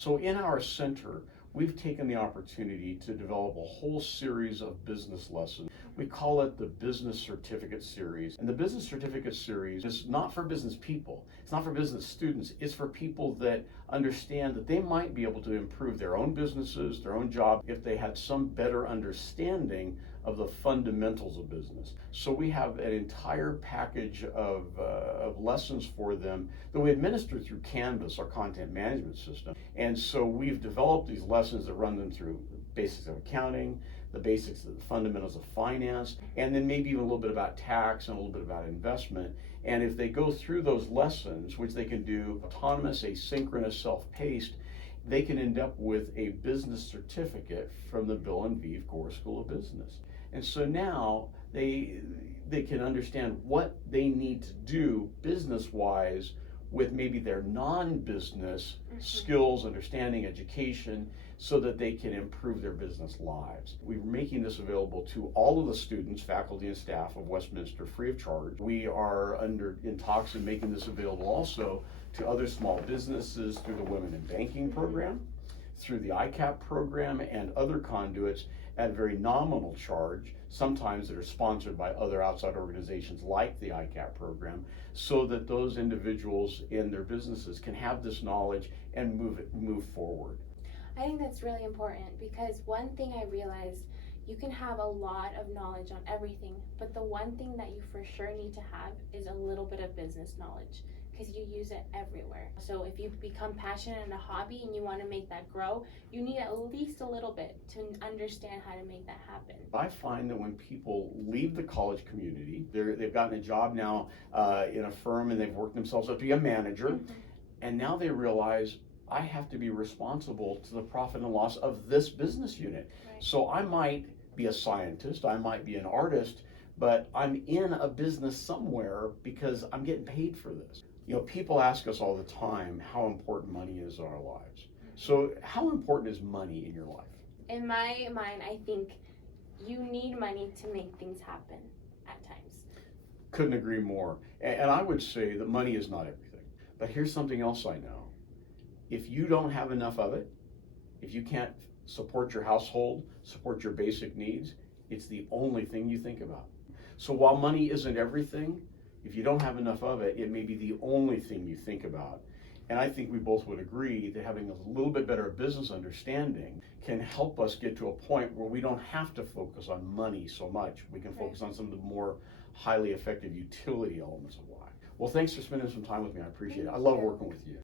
So in our center, we've taken the opportunity to develop a whole series of business lessons. We call it the Business Certificate Series. And the Business Certificate Series is not for business people. It's not for business students. It's for people that understand that they might be able to improve their own businesses, their own job, if they had some better understanding of the fundamentals of business. So we have an entire package of lessons for them that we administer through Canvas, our content management system. And so we've developed these lessons that run them through basics of accounting, the basics of the fundamentals of finance, and then maybe even a little bit about tax and a little bit about investment. And if they go through those lessons, which they can do autonomous, asynchronous, self-paced, they can end up with a business certificate from the Bill and Vive Gore School of Business. And so now they can understand what they need to do business-wise with maybe their non-business skills, understanding, education, so that they can improve their business lives. We're making this available to all of the students, faculty, and staff of Westminster free of charge. We are in talks of making this available also to other small businesses through the Women in Banking program, through the ICAP program, and other conduits at a very nominal charge, sometimes that are sponsored by other outside organizations like the ICAP program, so that those individuals in their businesses can have this knowledge and move forward. I think that's really important, because one thing I realized, you can have a lot of knowledge on everything, but the one thing that you for sure need to have is a little bit of business knowledge, because you use it everywhere. So if you become passionate in a hobby and you want to make that grow, you need at least a little bit to understand how to make that happen. I find that when people leave the college community, they've gotten a job now in a firm, and they've worked themselves up to be a manager, and now they realize, I have to be responsible to the profit and loss of this business unit. Right. So I might be a scientist, I might be an artist, but I'm in a business somewhere because I'm getting paid for this. You know, people ask us all the time how important money is in our lives. So how important is money in your life? In my mind, I think you need money to make things happen at times. Couldn't agree more. And I would say that money is not everything. But here's something else I know. If you don't have enough of it, if you can't support your household, support your basic needs, it's the only thing you think about. So while money isn't everything, if you don't have enough of it, it may be the only thing you think about. And I think we both would agree that having a little bit better business understanding can help us get to a point where we don't have to focus on money so much. We can focus on some of the more highly effective utility elements of life. Well, thanks for spending some time with me. I appreciate it. I love working with you.